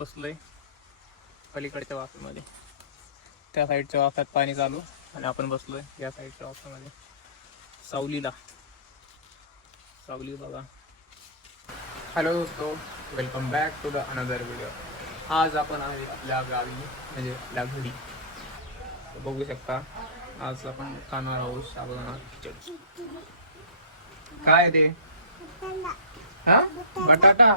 बसलोय पलीकडच्या वाफ्यामध्ये. त्या साईडच्या वाफ्यात पाणी चालू आणि आपण बसलोय या साईडच्या वाफ्यामध्ये सावलीला. सावली बघा. हॅलो दोस्तो, welcome back to the another video. आज आपण आहे आपल्या गावी म्हणजे आपल्या घरी. बघू शकता आज आपण खाणार आहोत साबुदाणा खिचडी. काय ते हा बटाटा.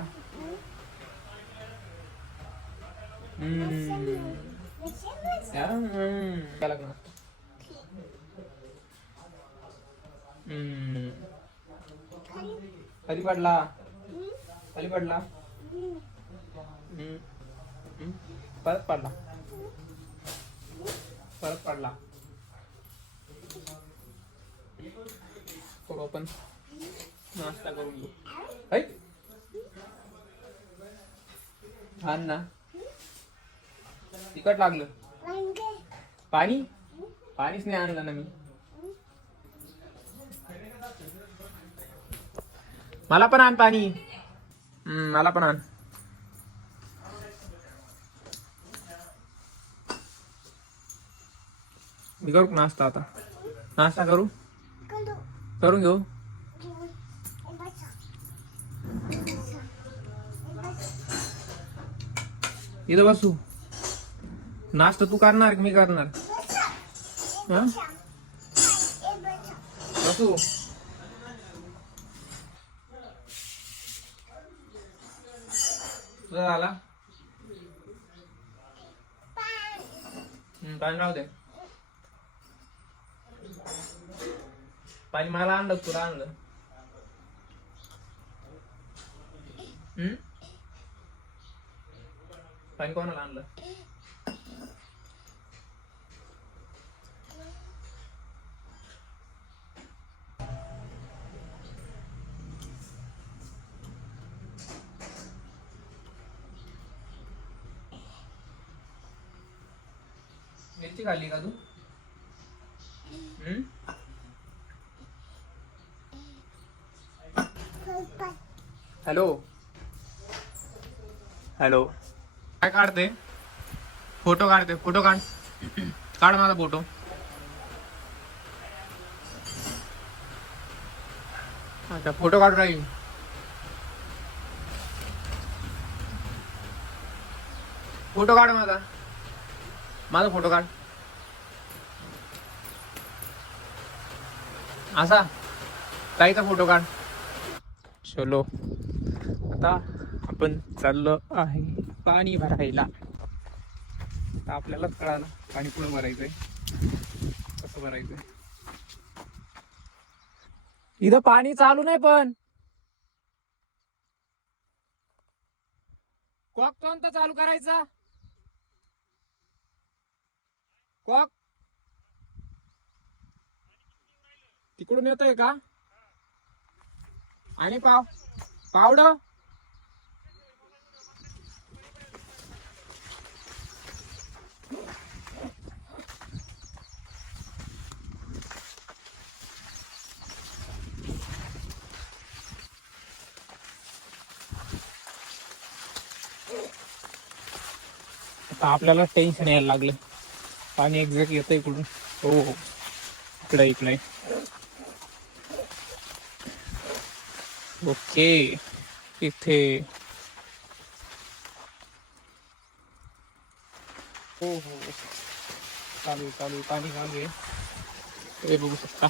खाली पडला खाली पडला परत पडला परत पडला. तो आपण नाश्ता करून घेऊ. छान ना. तिखट लागलं. पाणी पाणीच नाही आणलं ना मी. मला पण आण पाणी. मला पण आण. मी करू नाश्ता आता. नाश्ता करू करून घेऊ. इथं बसू. नाश्ता तू करणार की मी करणार. बसू. तुझा झाला. पाणी राहू दे. पाणी मला आणलं तुला आणलं. पाणी कोणाला आणलं. मिरची खाल्ली का तू. Hello hello. काय काढते. फोटो काढते. फोटो काढ. काढ माझा फोटो. अच्छा फोटो काढ राहील. फोटो काढ माझा. माझा फोटो काढ. असा ताईचा फोटो काढ. चलो आता आपण चाललो आहे पाणी भरायला. आता आपल्यालाच कळालं पाणी कुठं भरायचंय कसं भरायचंय. इथं पाणी चालू नाही पण. कॉक कोणता चालू करायचा. कॉक तिकडून येतोय का. आणि पावडं आता आपल्याला टेन्शन यायला लागलं. पाणी एक्झॅक्ट येतंय इकडून. हो हो इकडे इकडे. ओके इथे. हो हो चालू चालू पाणी चालू आहे. हे बघू शकता.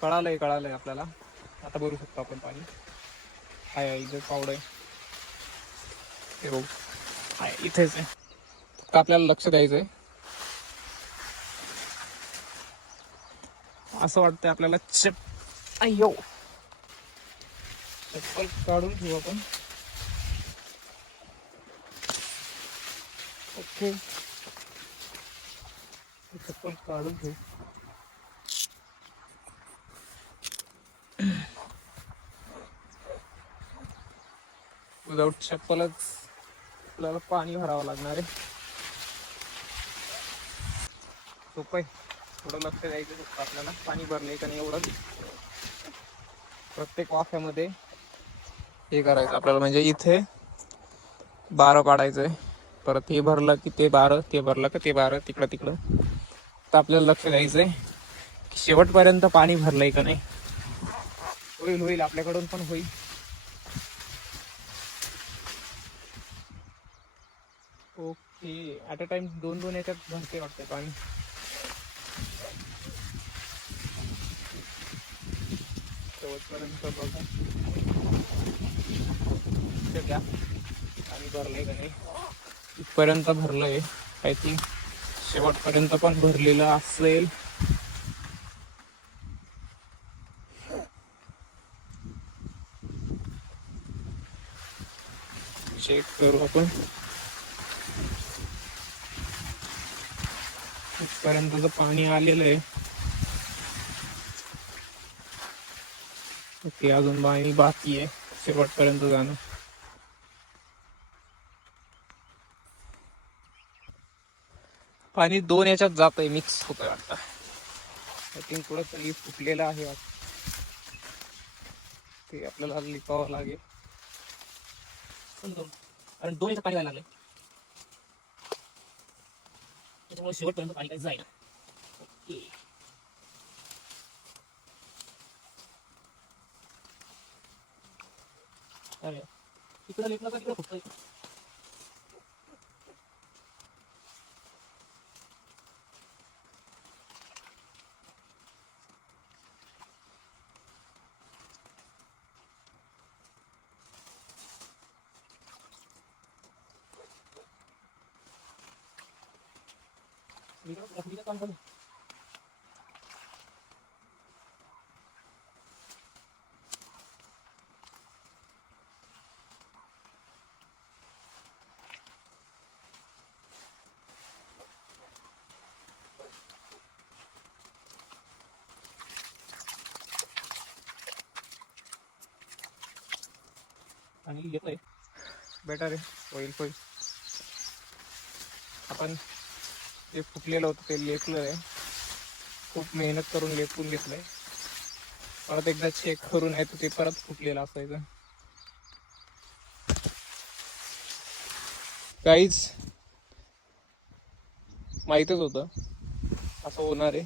कळालंय कळालंय आपल्याला. आता भरू शकतो आपण पाणी. हाय इथे पावडं आहे. हे बघू हाय इथेच आहे. फक्त आपल्याला लक्ष द्यायचंय. असं वाटतंय आपल्याला अय्यो चप्पल काढून ठेवू आपण. ओके चप्पल काढून ठेवू. विदाउट चप्पलच आपल्याला पाणी भरावं लागणार आहे. सोपं आहे, थोडं लक्ष द्यायचं फक्त आपल्याला पाणी भरलंय का नाही एवढं. प्रत्येक वाफ्यामध्ये हे करायचं आपल्याला, म्हणजे इथे 12 पाडायचंय, परत हे भरलं की ते 12, ते भरलं की ते 12, तिकडं तिकडं. तर आपल्याला लक्ष द्यायचंय की शेवटपर्यंत पाणी भरलंय का नाही. होईल होईल, आपल्याकडून पण होईल. ओके, ॲट अ टाइम 2-2 याच्यात भरते वाटते पाणी. शेवटपर्यंत बघा घ्या पाणी भरलंय का नाही. इथपर्यंत भरलंय, आय थिंक शेवटपर्यंत पण भरलेलं असेल. चेक करू आपण. इथपर्यंत पाणी आलेलं आहे. ओके, अजून पाणी बाकी आहे शेवटपर्यंत जाणं. पाणी 2 याच्यात जात आहे, मिक्स होतंय वाटतं. आय थिंक थोडं तरी फुटलेलं आहे वाटतं, ते आपल्याला लिपावं लागेल. कारण 2 याच्यात पाणी जायला लागलंय, त्याच्यामुळे शेवटपर्यंत पाणी काही जाईल. ओके, इकडं लेपलं का तिकडं फुटतंय. काम चालू. आणि येतोय बेटर आहे, होईल होईल. आपण जे फुटलेलं होतं ते लेपलं आहे, खूप मेहनत करून लेपून घेतलंय. परत एकदा चेक करून आहे, ते परत फुटलेलं असायचं. काहीच माहीतच होतं असं होणार आहे,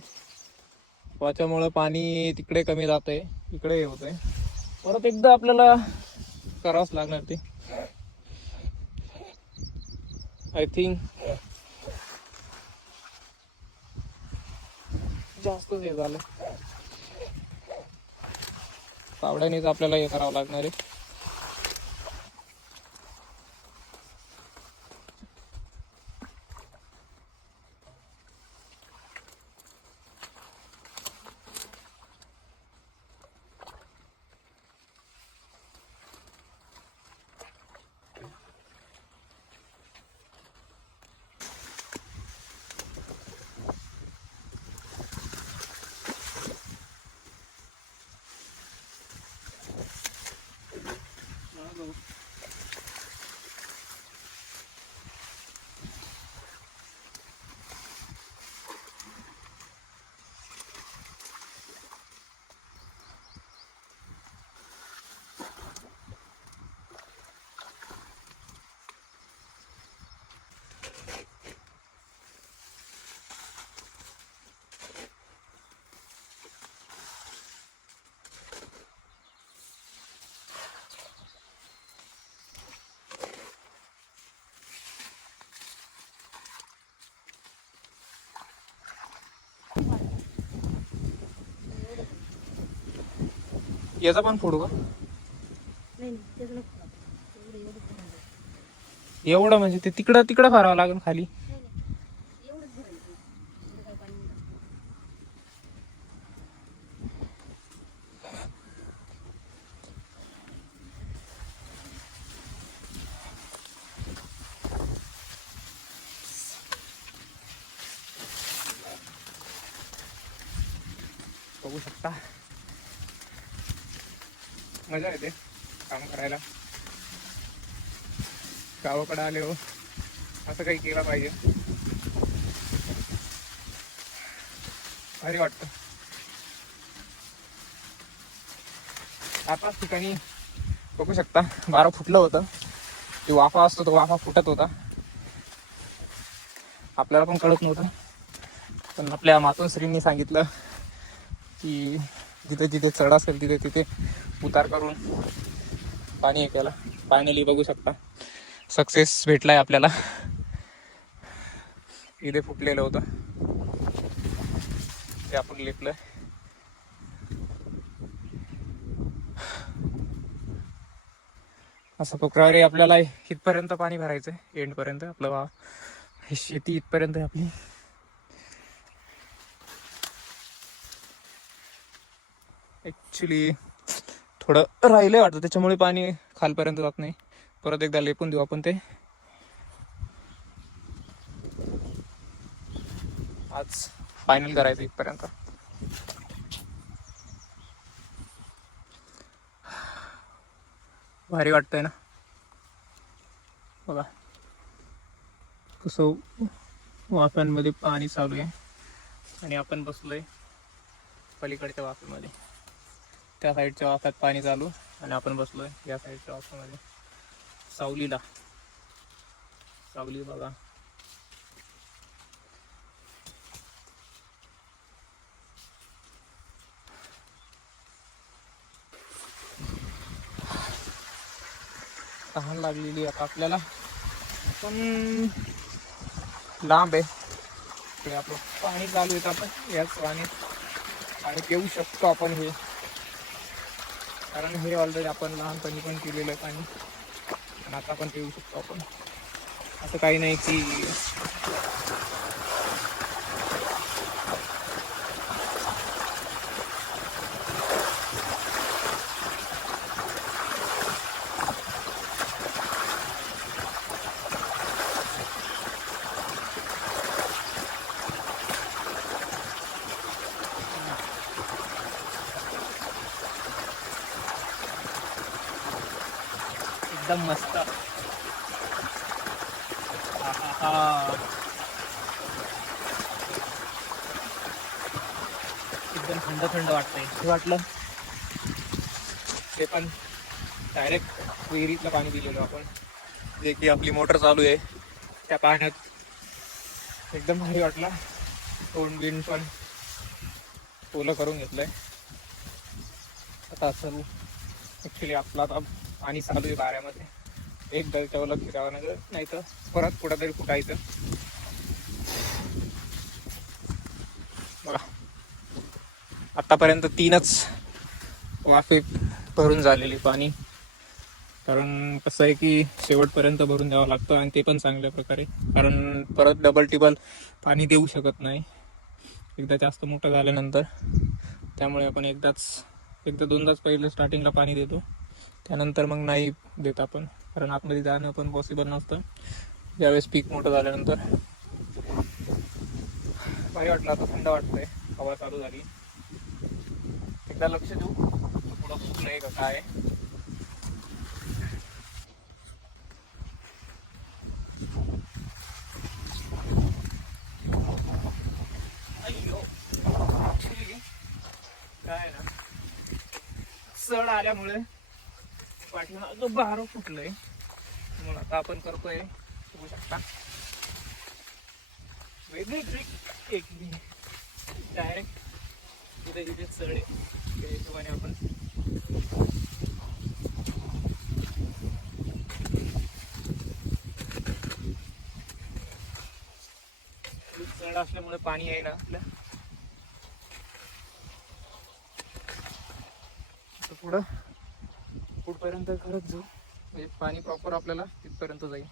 त्याच्यामुळं पाणी तिकडे कमी जात आहे, इकडे हे होत आहे. परत एकदा आपल्याला करावंच लागणार ते. आय थिंक जास्तच हे झालं, सावड्यानेच आपल्याला हे करावं लागणार आहे. याचा पण फोडू का? एवढं म्हणजे ते तिकडं तिकडं भरावं लागेल खाली. बघू शकता, मजा येते काम करायला. गावाकडे आले हो, असं काही केलं पाहिजे, भारी वाटतं. आताच ठिकाणी बघू शकता वारा फुटलं होतं, जो वाफा असतो तो वाफा फुटत होता. आपल्याला पण कळत नव्हतं, पण आपल्या मातोश्रींनी सांगितलं की जिथे जिथे चढ असेल तिथे तिथे उतार करून पाणी हे केलं. फायनली बघू शकता सक्सेस भेटलाय आपल्याला. इथे फुटलेलं होतं ते आपण लेपलं. अशा प्रकारे आपल्याला इथपर्यंत पाणी भरायचंय, एंड पर्यंत. आपलं ही शेती इथपर्यंत आहे आपली. ऍक्च्युली थोडं राहिलंय वाटतं, त्याच्यामुळे पाणी खालपर्यंत जात नाही. परत एकदा लेपून देऊ आपण ते. आज फायनल करायचं इथपर्यंत. भारी वाटतंय ना बघा, कसं वाफ्यांमध्ये पाणी चालू आहे आणि आपण बसलोय पलीकडच्या वाफ्यामध्ये. त्या साईडच्या वाफ्यात पाणी चालू आणि आपण बसलोय या साईडच्या वाफ्यामध्ये. सावलीला, सावली बघा. तहान लागलेली आता आपल्याला, पण लांब आहे ते आपलं पाणी चालू आहे. आपण याच पाणी पिऊ शकतो आपण हे, कारण हे ऑलरेडी आपण लहानपणी पण पिलेलं आहे पाणी आणि आता पण पिऊ शकतो आपण. असं काही नाही की एकदम मस्त. एकदम थंड थंड वाटतंय. हे वाटलं ते पण डायरेक्ट विहिरीतलं पाणी दिलेलं आपण, जे की आपली मोटर चालू आहे त्या पाण्यात. एकदम भारी वाटला. तोंड बिंड पण ओलं करून घेतलंय. आता असं ॲक्च्युली आपला आता पाणी चालू आहे बाऱ्यामध्ये. एकदा त्याच्यावर लक्ष द्यावं नाही तर परत कुठंतरी फुटायचं. बघा आतापर्यंत 3च वाफे भरून झालेली पाणी, कारण कसं आहे की शेवटपर्यंत भरून द्यावं लागतं आणि ते पण चांगल्या प्रकारे, कारण परत डबल टिबल पाणी देऊ शकत नाही एकदा जास्त मोठं झाल्यानंतर. त्यामुळे आपण एकदा दोनदाच पहिलं स्टार्टिंगला पाणी देतो, त्यानंतर मग नाही देत आपण, कारण आतमध्ये जाणं पण पॉसिबल नसतं ज्यावेळेस पीक मोठं झाल्यानंतर. भारी वाटलं, आता थंड वाटतंय, हवा चालू झाली. एकदा लक्ष देऊ पुढं फुटलंय का काय. काय ना सड आल्यामुळे पाठीमागं बार फुटलंय, म्हणून आता आपण करतोय बघू शकता वेगळी ट्रिक एक डायरेक्ट तिथे जिथे चढ आहे त्या हिशोबाने आपण चढ असल्यामुळे पाणी आहे ना आपल्या पुढं पुढपर्यंत करत जाऊ, म्हणजे पाणी प्रॉपर आपल्याला तिथपर्यंत जाईल.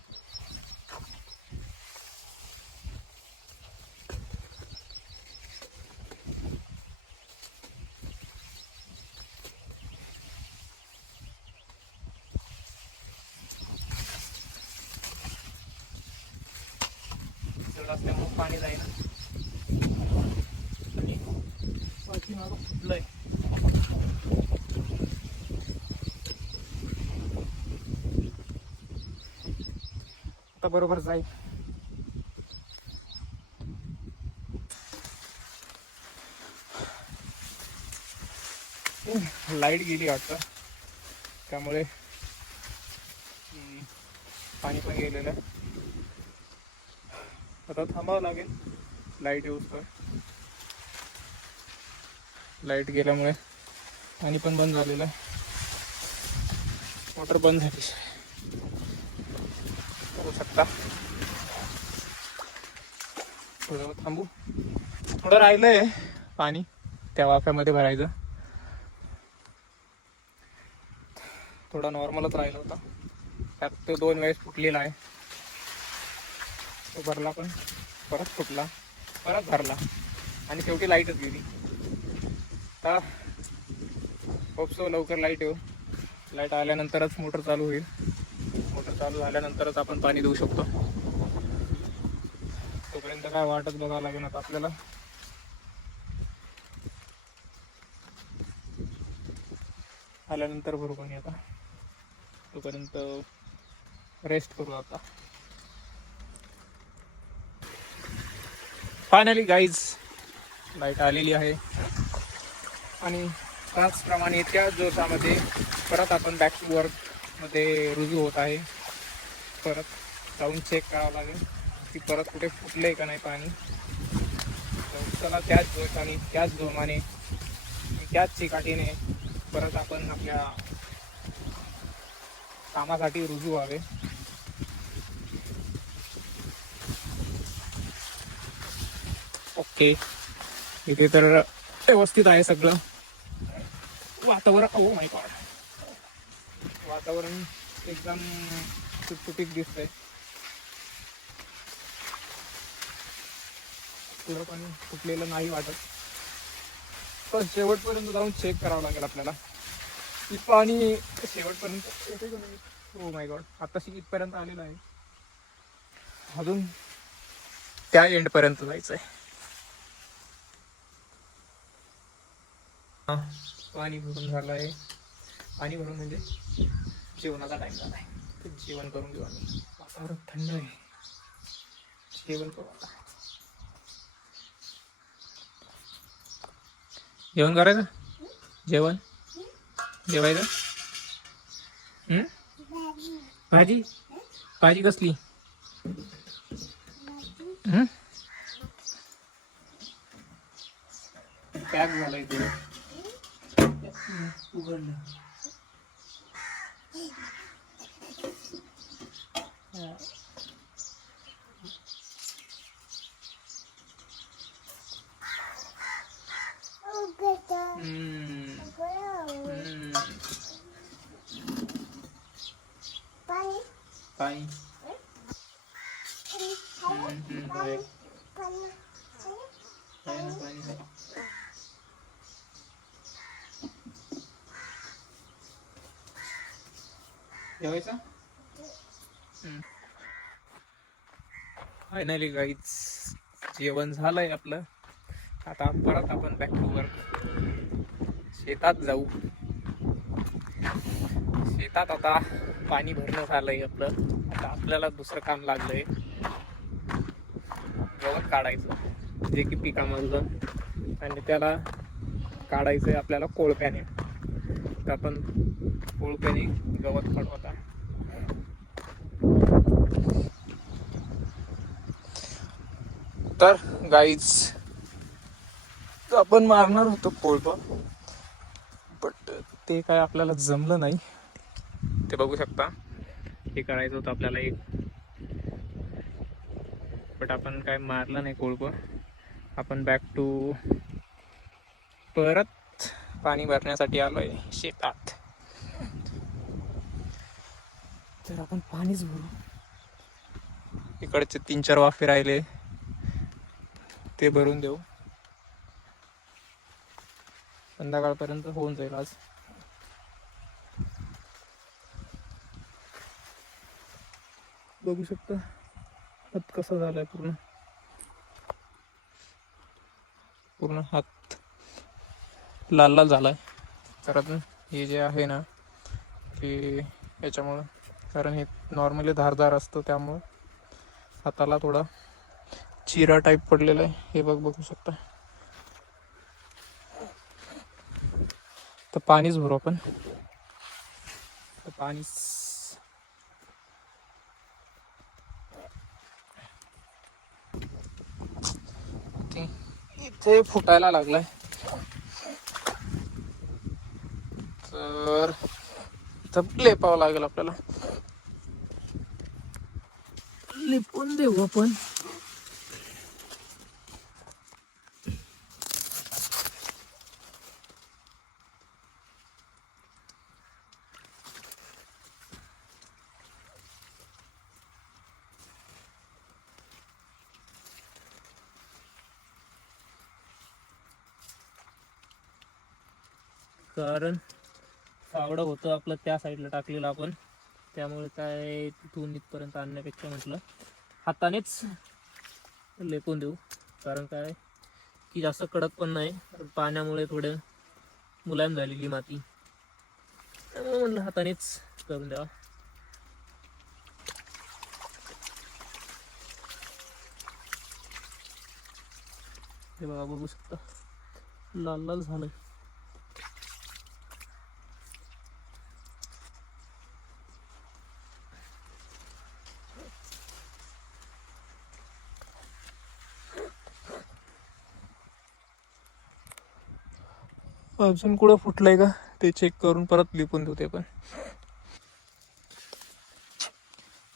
चढ असल्यामुळे पाणी जाईल आणि पाठीमागं फुटलंय. आता बरोबर जाईल. लाईट गेली वाटतं, त्यामुळे पाणी पण गेलेलं आहे. आता थांबावं लागेल लाईट येऊस तर. लाईट गेल्यामुळे पाणी पण बंद झालेलं आहे. मोटर बंद झाली, बघू शकता. थोडं थांबू. थोडं राहिलंय पाणी त्या वाफ्यामध्ये भरायचं. थोडा नॉर्मलच राहिला होता, त्यात तो 2 वेळेस फुटलेला आहे. तो भरला पण परत फुटला, परत भरला आणि शेवटी लाईटच गेली. आता होपसो लवकर लाईट येऊ. लाईट आल्यानंतरच मोटर चालू होईल. मोटर चालू झाल्यानंतरच आपण पाणी देऊ शकतो. तोपर्यंत काय वाटच बघावं लागेल आता आपल्याला. आल्यानंतर भरू पाणी. आता तोपर्यंत रेस्ट करू. आता फायनली गाईज लाईट आलेली आहे आणि त्याचप्रमाणे त्याच जोशामध्ये परत आपण बॅक टू वर्कमध्ये रुजू होत आहे. परत जाऊन चेक करावं लागेल की परत कुठे फुटलं आहे का नाही पाणी. चला त्याच जोशाने, त्याच जोमाने, त्याच चिकाटीने परत आपण आपल्या कामासाठी रुजू व्हावे. ओके, इथे तर व्यवस्थित आहे सगळं. वातावरण, ओ माय गॉड, वातावरण एकदम सुटसुटीत दिसतंय. थोडं पाणी फुटलेलं नाही वाटत, पण शेवटपर्यंत जाऊन चेक करावं लागेल आपल्याला की पाणी शेवटपर्यंत येते का नाही. ओ माय गॉड, आताशी इथपर्यंत आलेलं आहे, अजून त्या एंडपर्यंत जायचं आहे. पाणी भरून झालं आहे. पाणी भरून म्हणजे जेवणाचा टाइम झाला आहे, तर जेवण करून घेऊ आम्ही. वातावरण थंड आहे, जेवण करू आता. जेवण करायचं, जेवण जेवायचं. भाजी, भाजी कसली? पॅक झालंय ते उघडलं. पाणी जेवायचं. फायनली गाईज जेवण झालंय आपलं. आता परत आपण बॅक टू वर्क. शेतात जाऊ. शेतात आता पाणी भरणं झालंय आपलं. आता आपल्याला दुसरं काम लागलंय, गवत काढायचं जे की पिकामधलं, आणि त्याला काढायचंय आपल्याला कोळप्याने. तर आपण कोळप्याने गवत काढू आता. तर गाईज आपण मारणार होतो कोळप, बट ते काय आपल्याला जमलं नाही. ते बघू शकता, हे करायचं होतं आपल्याला एक, बट आपण काय मारलं नाही कोळप. आपण बॅक टू परत पाणी भरण्यासाठी आलोय शेतात. तर आपण पाणीच भरू. इकडचे 3-4 वाफे राहिले ते भरून देऊ. संध्याकाळपर्यंत होऊन जाईल आज. बघू शकता हात कसा झालाय, पूर्ण पूर्ण हात लाल लाल झालाय. कारण हे जे आहे ना ते याच्यामुळं, कारण हे नॉर्मली धारदार असतं त्यामुळं हाताला थोडा चिरा टाईप पडलेला आहे, हे बघू शकता. तर पाणीच भरू आपण. तर पाणी इथे फुटायला लागलाय, तर लेपावं लागेल आपल्याला. लिपून देऊ आपण. कारण फावडं होतं आपलं त्या साईडला टाकलेलं आपण, त्यामुळे काय तिथून इथपर्यंत आणण्यापेक्षा म्हटलं हातानेच लेपून देऊ. कारण काय की जास्त कडक पण नाही, पाण्यामुळे थोडं मुलायम झालेली माती, त्यामुळे म्हटलं हातानेच करून द्यावा. हे बघा, बघू शकता लाल लाल झालंय. अजून कुठं फुटलंय का ते चेक करून परत लिपून देऊ ते पण.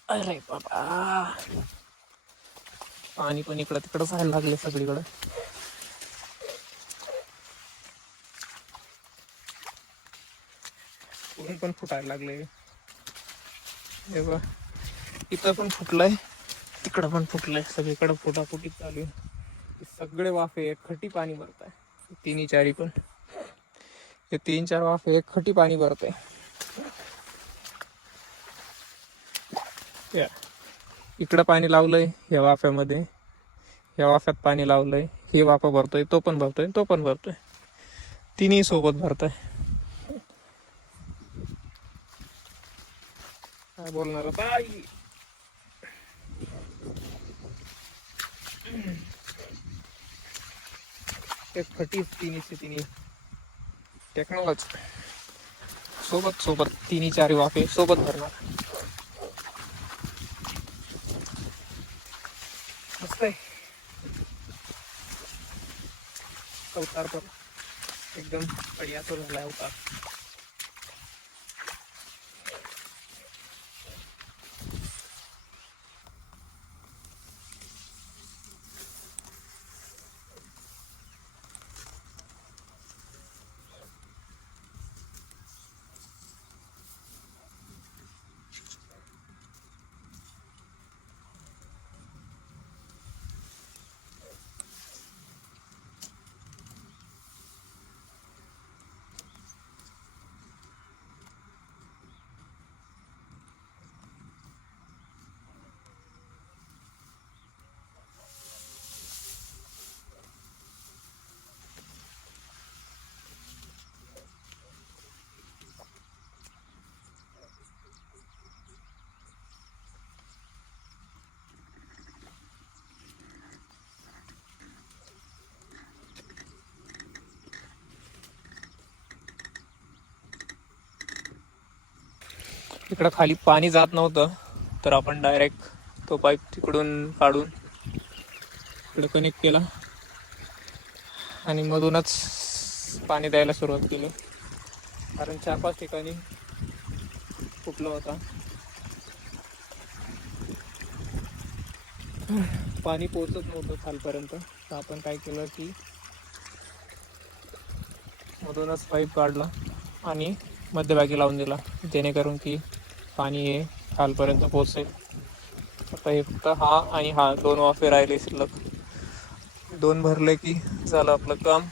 अरे बाबा, पाणी पण इकडं तिकडं जायला लागले सगळीकडं. पण फुटायला लागले. हे बघ, इथं पण फुटलंय, तिकडं पण फुटलंय, सगळीकडं फुटाफुटी चालू आहे. सगळे वाफे एक खटी पाणी भरत आहे, तिन्ही चारी पण. हे 3-4 वाफे एक खटी पाणी भरत आहे. इकडं पाणी लावलंय या वाफ्यामध्ये, या वाफ्यात पाणी लावलंय, हे वाफा भरतोय, तो पण भरतोय, तो पण भरतोय, तिन्ही सोबत भरतोय. काय बोलणार आता. एक खटी तिन्ही टेक्नॉलॉजी सोबत तिन्ही चारी वाफे सोबत भरणार. मस्त आहे. अवतार पण एकदम बढ़िया तो झाला अवतार. इकडं खाली पाणी जात नव्हतं, तर आपण डायरेक्ट तो पाईप तिकडून काढून इकडं कनेक्ट केला आणि मधूनच पाणी द्यायला सुरुवात केली. कारण 4-5 ठिकाणी फुटलं होता, पाणी पोहोचत नव्हतं खालपर्यंत. तर आपण काय केलं की मधूनच पाईप काढला आणि मध्यभागी लावून दिला, जेणेकरून की पाणी हे खालपर्यंत पोहोचेल. आता हे फक्त हा आणि हा 2 वाफे राहिले शिल्लक. 2 भरले की झालं आपलं काम.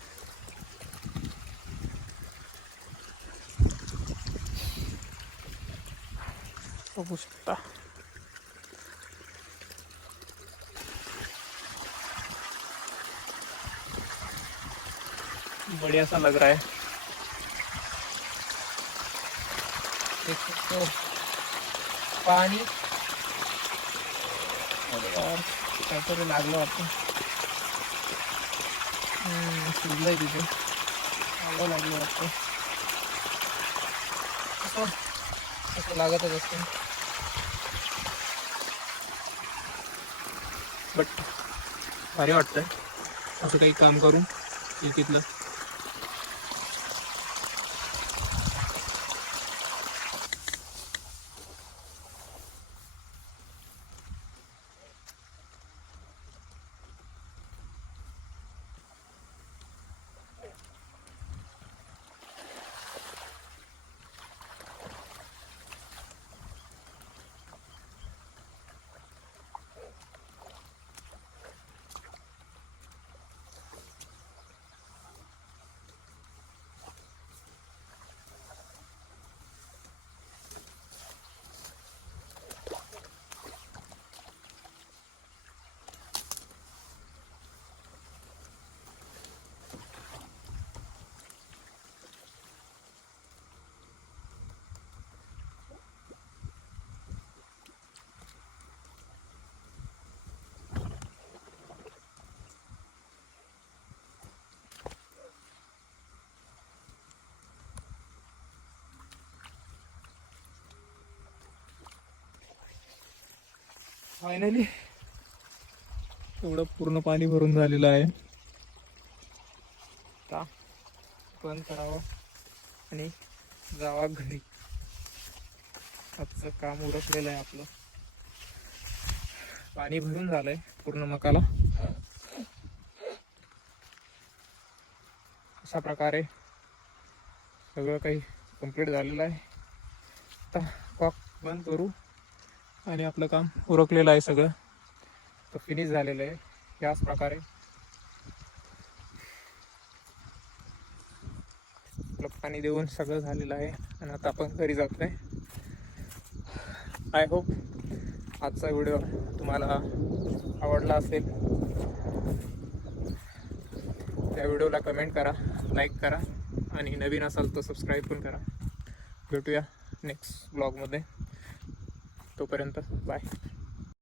बघू शकता बढ़िया सा लग रहा है. पानी अरे यार काहीतरी लागलं वाटतं. शिजलंय तिथे आवडं लागलं वाटतं. असं लागतच असतं बट भारी वाटतंय असं काही काम करून तिथलं. फायनली एवढं पूर्ण पाणी भरून झालेलं आहे. आता बंद करावं आणि जावा घरी. आजचं काम उरकलेलं आहे आपलं. पाणी भरून झालंय पूर्ण मकाला. अशा प्रकारे सगळं काही कंप्लीट झालेलं आहे. आता कॉक बंद करू आणि आपलं काम उरकलेलं आहे सगळं तर फिनिश झालेलं आहे. याच प्रकारे पाणी देऊन सगळं झालेलं आहे आणि आता आपण घरी जातोय. आय होप आजचा व्हिडिओ तुम्हाला आवडला असेल. त्या व्हिडिओला कमेंट करा, लाईक करा आणि नवीन असाल तर सबस्क्राईब पण करा. भेटूया नेक्स्ट ब्लॉगमध्ये. तोपर्यंत बाय.